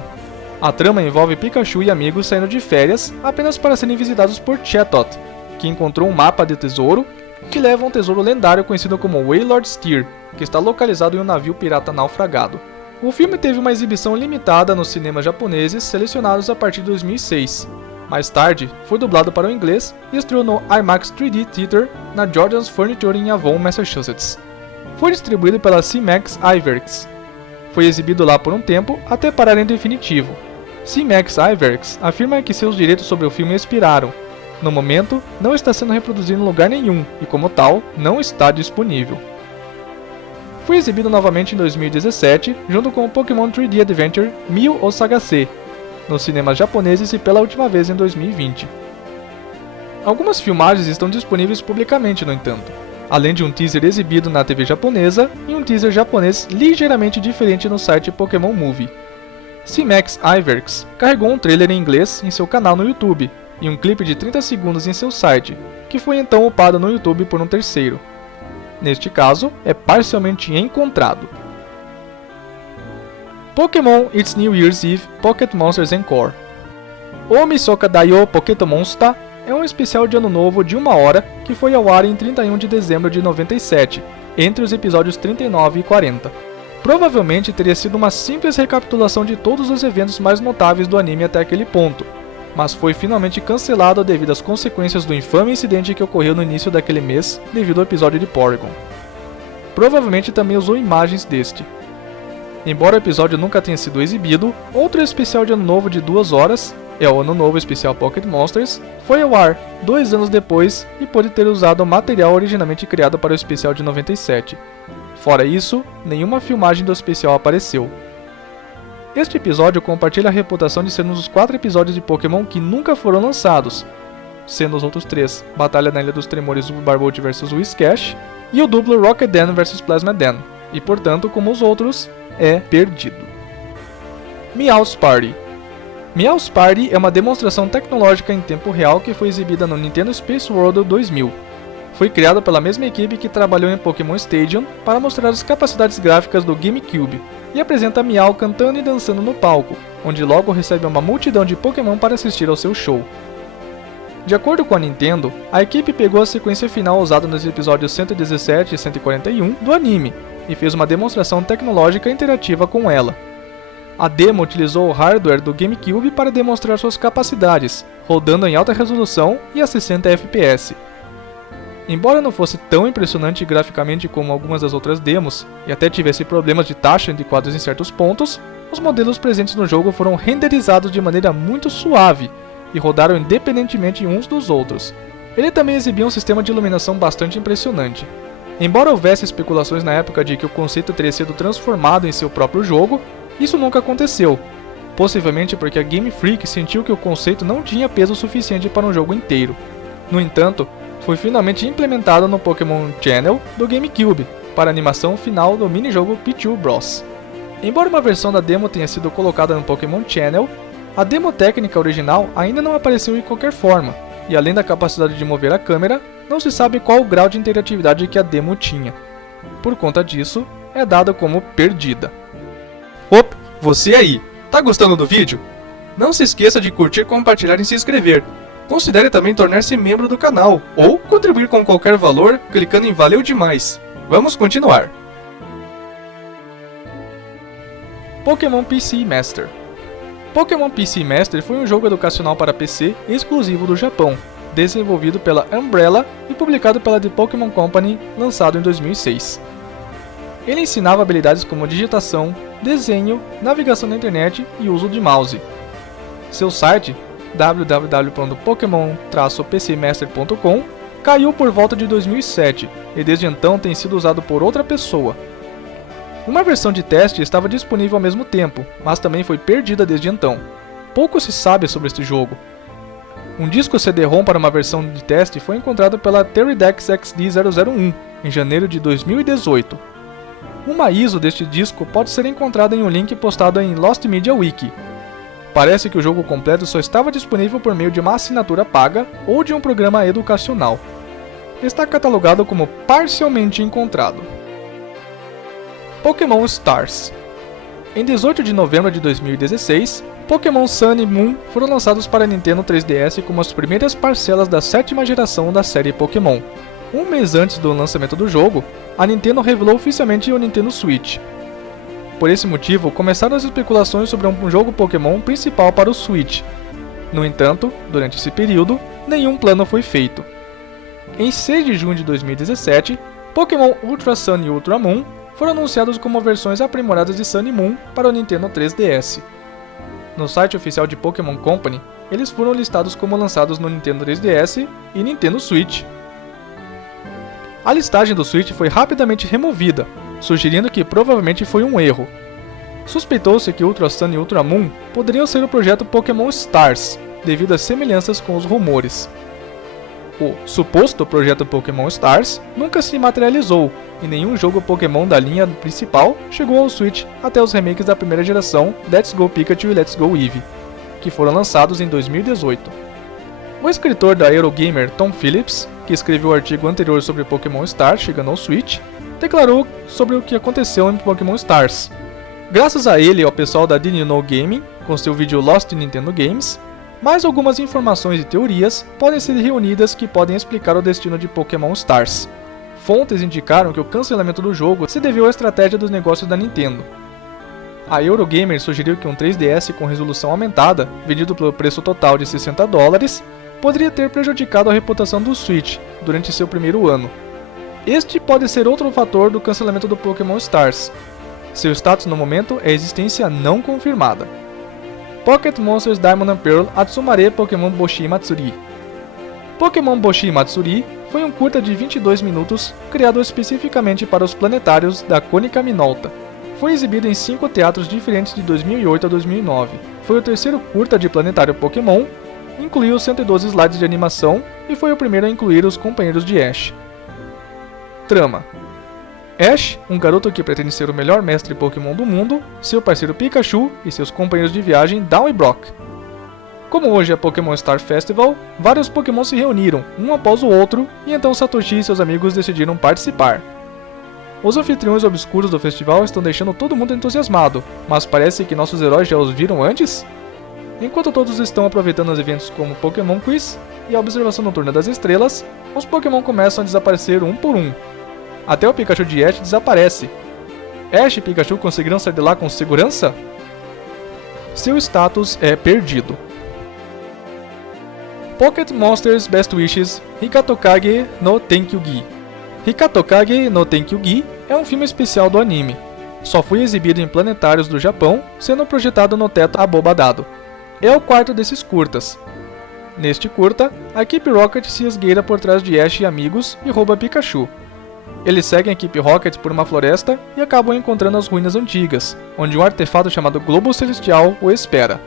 A trama envolve Pikachu e amigos saindo de férias apenas para serem visitados por Chatot, que encontrou um mapa de tesouro que leva a um tesouro lendário conhecido como Wailord Steer, que está localizado em um navio pirata naufragado. O filme teve uma exibição limitada nos cinemas japoneses selecionados a partir de 2006. Mais tarde, foi dublado para o inglês e estreou no IMAX 3D Theater na Jordan's Furniture em Avon, Massachusetts. Foi distribuído pela CMAX Iwerks. Foi exibido lá por um tempo até parar em definitivo. CMAX Iwerks afirma que seus direitos sobre o filme expiraram. No momento, não está sendo reproduzido em lugar nenhum e, como tal, não está disponível. Foi exibido novamente em 2017, junto com o Pokémon 3D Adventure Mew ou Saga C, nos cinemas japoneses e pela última vez em 2020. Algumas filmagens estão disponíveis publicamente, no entanto, além de um teaser exibido na TV japonesa e um teaser japonês ligeiramente diferente no site Pokémon Movie. CMAX Iwerks carregou um trailer em inglês em seu canal no YouTube e um clipe de 30 segundos em seu site, que foi então upado no YouTube por um terceiro. Neste caso, é parcialmente encontrado. Pokémon It's New Year's Eve Pocket Monsters Encore. O Misoka Daio Pocket Monster é um especial de ano novo de 1 hora que foi ao ar em 31 de dezembro de 97, entre os episódios 39 e 40. Provavelmente teria sido uma simples recapitulação de todos os eventos mais notáveis do anime até aquele ponto, mas foi finalmente cancelado devido às consequências do infame incidente que ocorreu no início daquele mês devido ao episódio de Porygon. Provavelmente também usou imagens deste. Embora o episódio nunca tenha sido exibido, outro especial de ano novo de 2 horas, é o Ano Novo Especial Pocket Monsters, foi ao ar 2 anos depois e pôde ter usado o material originalmente criado para o especial de 97. Fora isso, nenhuma filmagem do especial apareceu. Este episódio compartilha a reputação de ser um dos 4 episódios de Pokémon que nunca foram lançados, sendo os outros 3 Batalha na Ilha dos Tremores Barbolt vs Whiscash e o duplo Rocket Dan vs Plasma Dan, e portanto, como os outros, é perdido. Meow's Party. Meow's Party é uma demonstração tecnológica em tempo real que foi exibida no Nintendo Space World 2000. Foi criada pela mesma equipe que trabalhou em Pokémon Stadium para mostrar as capacidades gráficas do GameCube, e apresenta Meow cantando e dançando no palco, onde logo recebe uma multidão de Pokémon para assistir ao seu show. De acordo com a Nintendo, a equipe pegou a sequência final usada nos episódios 117 e 141 do anime, e fez uma demonstração tecnológica interativa com ela. A demo utilizou o hardware do GameCube para demonstrar suas capacidades, rodando em alta resolução e a 60 FPS. Embora não fosse tão impressionante graficamente como algumas das outras demos, e até tivesse problemas de taxa de quadros em certos pontos, os modelos presentes no jogo foram renderizados de maneira muito suave e rodaram independentemente uns dos outros. Ele também exibia um sistema de iluminação bastante impressionante. Embora houvesse especulações na época de que o conceito teria sido transformado em seu próprio jogo, Isso nunca aconteceu, possivelmente porque a Game Freak sentiu que o conceito não tinha peso suficiente para um jogo inteiro. No entanto, foi finalmente implementado no Pokémon Channel do GameCube, para a animação final do minijogo Pichu Bros. Embora uma versão da demo tenha sido colocada no Pokémon Channel, a demo técnica original ainda não apareceu em qualquer forma, e além da capacidade de mover a câmera, não se sabe qual o grau de interatividade que a demo tinha. Por conta disso, é dada como perdida. Opa, você aí, tá gostando do vídeo? Não se esqueça de curtir, compartilhar e se inscrever. Considere também tornar-se membro do canal, ou contribuir com qualquer valor clicando em Valeu Demais. Vamos continuar. Pokémon PC Master. Pokémon PC Master foi um jogo educacional para PC exclusivo do Japão, desenvolvido pela Umbrella e publicado pela The Pokémon Company, lançado em 2006. Ele ensinava habilidades como digitação, desenho, navegação na internet e uso de mouse. Seu site, www.pokemon-pcmaster.com, caiu por volta de 2007 e desde então tem sido usado por outra pessoa. Uma versão de teste estava disponível ao mesmo tempo, mas também foi perdida desde então. Pouco se sabe sobre este jogo. Um disco CD-ROM para uma versão de teste foi encontrado pela Teridex XD001 em janeiro de 2018. Uma ISO deste disco pode ser encontrada em um link postado em Lost Media Wiki. Parece que o jogo completo só estava disponível por meio de uma assinatura paga ou de um programa educacional. Está catalogado como parcialmente encontrado. Pokémon Stars. Em 18 de novembro de 2016, Pokémon Sun e Moon foram lançados para Nintendo 3DS como as primeiras parcelas da 7ª geração da série Pokémon. Um mês antes do lançamento do jogo, a Nintendo revelou oficialmente o Nintendo Switch. Por esse motivo, começaram as especulações sobre um jogo Pokémon principal para o Switch. No entanto, durante esse período, nenhum plano foi feito. Em 6 de junho de 2017, Pokémon Ultra Sun e Ultra Moon foram anunciados como versões aprimoradas de Sun e Moon para o Nintendo 3DS. No site oficial de Pokémon Company, eles foram listados como lançados no Nintendo 3DS e Nintendo Switch. A listagem do Switch foi rapidamente removida, sugerindo que provavelmente foi um erro. Suspeitou-se que Ultra Sun e Ultra Moon poderiam ser o projeto Pokémon Stars, devido às semelhanças com os rumores. O suposto projeto Pokémon Stars nunca se materializou, e nenhum jogo Pokémon da linha principal chegou ao Switch até os remakes da primeira geração Let's Go Pikachu e Let's Go Eevee, que foram lançados em 2018. O escritor da Eurogamer Tom Phillips, que escreveu o artigo anterior sobre Pokémon Stars chegando ao Switch, declarou sobre o que aconteceu em Pokémon Stars. Graças a ele e ao pessoal da Did You Know Gaming, com seu vídeo Lost Nintendo Games, mais algumas informações e teorias podem ser reunidas que podem explicar o destino de Pokémon Stars. Fontes indicaram que o cancelamento do jogo se deveu à estratégia dos negócios da Nintendo. A Eurogamer sugeriu que um 3DS com resolução aumentada, vendido pelo preço total de $60, poderia ter prejudicado a reputação do Switch durante seu primeiro ano. Este pode ser outro fator do cancelamento do Pokémon Stars. Seu status no momento é existência não confirmada. Pocket Monsters Diamond and Pearl Atsumare Pokémon Boshi Matsuri. Pokémon Boshi Matsuri foi um curta de 22 minutos criado especificamente para os planetários da Konica Minolta. Foi exibido em 5 teatros diferentes de 2008 a 2009. Foi o terceiro curta de planetário Pokémon, incluiu 112 slides de animação e foi o primeiro a incluir os companheiros de Ash. Trama: Ash, um garoto que pretende ser o melhor mestre Pokémon do mundo, seu parceiro Pikachu e seus companheiros de viagem Dawn e Brock. Como hoje é Pokémon Star Festival, vários Pokémon se reuniram, um após o outro, e então Satoshi e seus amigos decidiram participar. Os anfitriões obscuros do festival estão deixando todo mundo entusiasmado, mas parece que nossos heróis já os viram antes? Enquanto todos estão aproveitando os eventos como Pokémon Quiz e a observação noturna das estrelas, os Pokémon começam a desaparecer um por um. Até o Pikachu de Ash desaparece. Ash e Pikachu conseguirão sair de lá com segurança? Seu status é perdido. Pocket Monsters Best Wishes Hikatokage no Tenkyu-gi. Hikatokage no Tenkyu-gi é um filme especial do anime. Só foi exibido em planetários do Japão, sendo projetado no teto abobadado. É o quarto desses curtas. Neste curta, a equipe Rocket se esgueira por trás de Ash e amigos e rouba Pikachu. Eles seguem a equipe Rocket por uma floresta e acabam encontrando as ruínas antigas, onde um artefato chamado Globo Celestial o espera.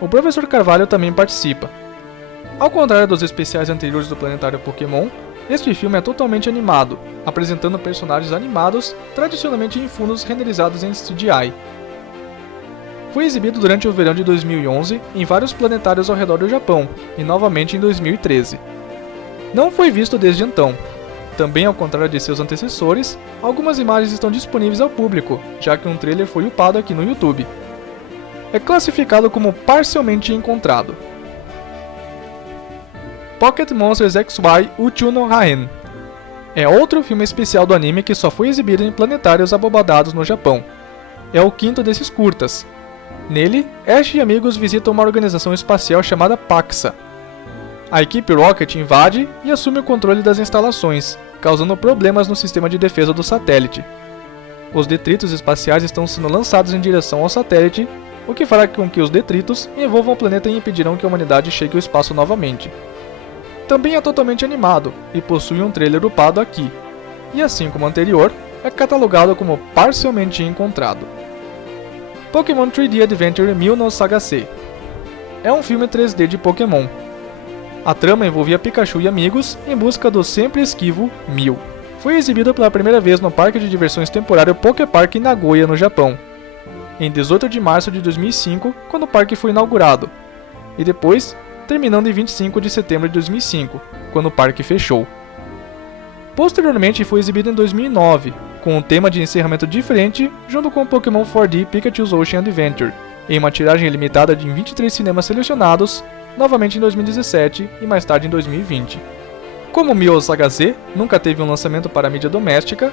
O Professor Carvalho também participa. Ao contrário dos especiais anteriores do Planetário Pokémon, este filme é totalmente animado, apresentando personagens animados, tradicionalmente em fundos renderizados em CGI. Foi exibido durante o verão de 2011 em vários planetários ao redor do Japão, e novamente em 2013. Não foi visto desde então. Também, ao contrário de seus antecessores, algumas imagens estão disponíveis ao público, já que um trailer foi upado aqui no YouTube. É classificado como parcialmente encontrado. Pocket Monsters XY Uchu no Haen é outro filme especial do anime que só foi exibido em planetários abobadados no Japão. É o quinto desses curtas. Nele, Ash e amigos visitam uma organização espacial chamada Paxa. A equipe Rocket invade e assume o controle das instalações, causando problemas no sistema de defesa do satélite. Os detritos espaciais estão sendo lançados em direção ao satélite, o que fará com que os detritos envolvam o planeta e impedirão que a humanidade chegue ao espaço novamente. Também é totalmente animado e possui um trailer upado aqui, e assim como o anterior, é catalogado como parcialmente encontrado. Pokémon 3D Adventure Mew no Saga C é um filme 3D de Pokémon. A trama envolvia Pikachu e amigos em busca do sempre esquivo Mew. Foi exibido pela primeira vez no parque de diversões temporário Poképark em Nagoya, no Japão, em 18 de março de 2005, quando o parque foi inaugurado, e depois terminando em 25 de setembro de 2005, quando o parque fechou. Posteriormente foi exibido em 2009, com um tema de encerramento diferente, junto com o Pokémon 4D Pikachu's Ocean Adventure, em uma tiragem limitada de 23 cinemas selecionados, novamente em 2017 e mais tarde em 2020. Como Mew Saga Z nunca teve um lançamento para a mídia doméstica,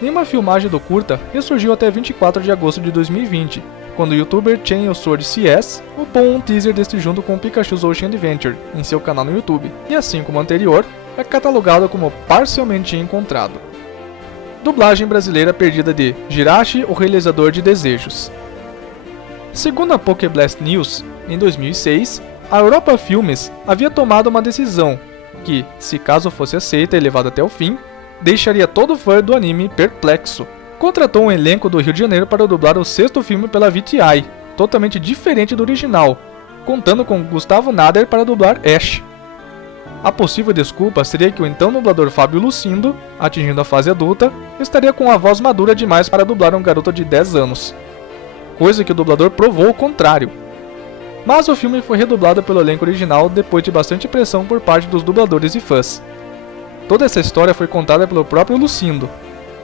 nenhuma filmagem do curta ressurgiu até 24 de agosto de 2020, quando o youtuber Channel Sword CS upou um teaser deste junto com o Pikachu's Ocean Adventure em seu canal no YouTube, e assim como o anterior, é catalogado como parcialmente encontrado. Dublagem brasileira perdida de Jirachi, o Realizador de Desejos. Segundo a Pokéblast News, em 2006, a Europa Filmes havia tomado uma decisão que, se caso fosse aceita e levada até o fim, deixaria todo fã do anime perplexo. Contratou um elenco do Rio de Janeiro para dublar o sexto filme pela VTI, totalmente diferente do original, contando com Gustavo Nader para dublar Ash. A possível desculpa seria que o então dublador Fábio Lucindo, atingindo a fase adulta, estaria com a voz madura demais para dublar um garoto de 10 anos. Coisa que o dublador provou o contrário. Mas o filme foi redublado pelo elenco original depois de bastante pressão por parte dos dubladores e fãs. Toda essa história foi contada pelo próprio Lucindo.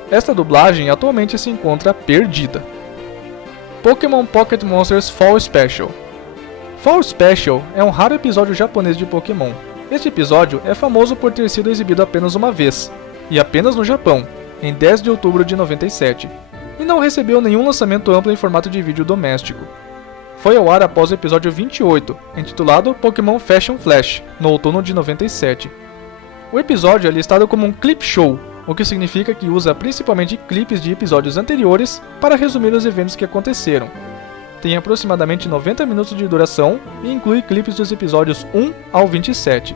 Esta dublagem atualmente se encontra perdida. Pokémon Pocket Monsters Fall Special. Fall Special é um raro episódio japonês de Pokémon. Este episódio é famoso por ter sido exibido apenas uma vez, e apenas no Japão, em 10 de outubro de 97, e não recebeu nenhum lançamento amplo em formato de vídeo doméstico. Foi ao ar após o episódio 28, intitulado Pokémon Fashion Flash, no outono de 97. O episódio é listado como um clip show, o que significa que usa principalmente clipes de episódios anteriores para resumir os eventos que aconteceram. Tem aproximadamente 90 minutos de duração e inclui clipes dos episódios 1 ao 27.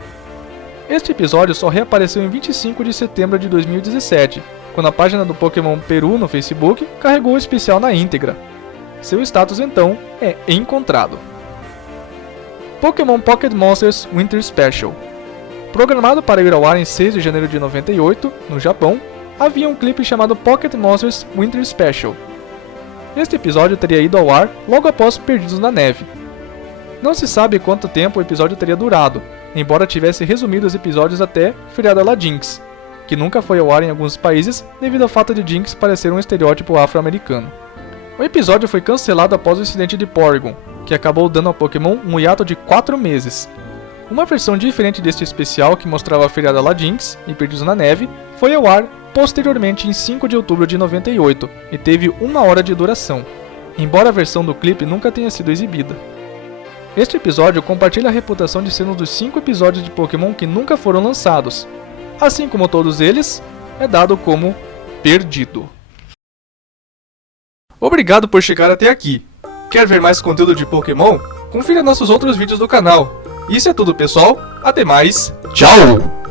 Este episódio só reapareceu em 25 de setembro de 2017, quando a página do Pokémon Peru no Facebook carregou o especial na íntegra. Seu status então é encontrado. Pokémon Pocket Monsters Winter Special. Programado para ir ao ar em 6 de janeiro de 98, no Japão, havia um clipe chamado Pocket Monsters Winter Special. Este episódio teria ido ao ar logo após Perdidos na Neve. Não se sabe quanto tempo o episódio teria durado, embora tivesse resumido os episódios até Feriado La Jinx, que nunca foi ao ar em alguns países devido ao fato de Jinx parecer um estereótipo afro-americano. O episódio foi cancelado após o incidente de Porygon, que acabou dando ao Pokémon um hiato de 4 meses. Uma versão diferente deste especial que mostrava a Feriada La Jinx e Perdidos na Neve foi ao ar posteriormente em 5 de outubro de 98 e teve 1 hora de duração, embora a versão do clipe nunca tenha sido exibida. Este episódio compartilha a reputação de ser um dos 5 episódios de Pokémon que nunca foram lançados. Assim como todos eles, é dado como perdido. Obrigado por chegar até aqui. Quer ver mais conteúdo de Pokémon? Confira nossos outros vídeos do canal. Isso é tudo, pessoal. Até mais. Tchau!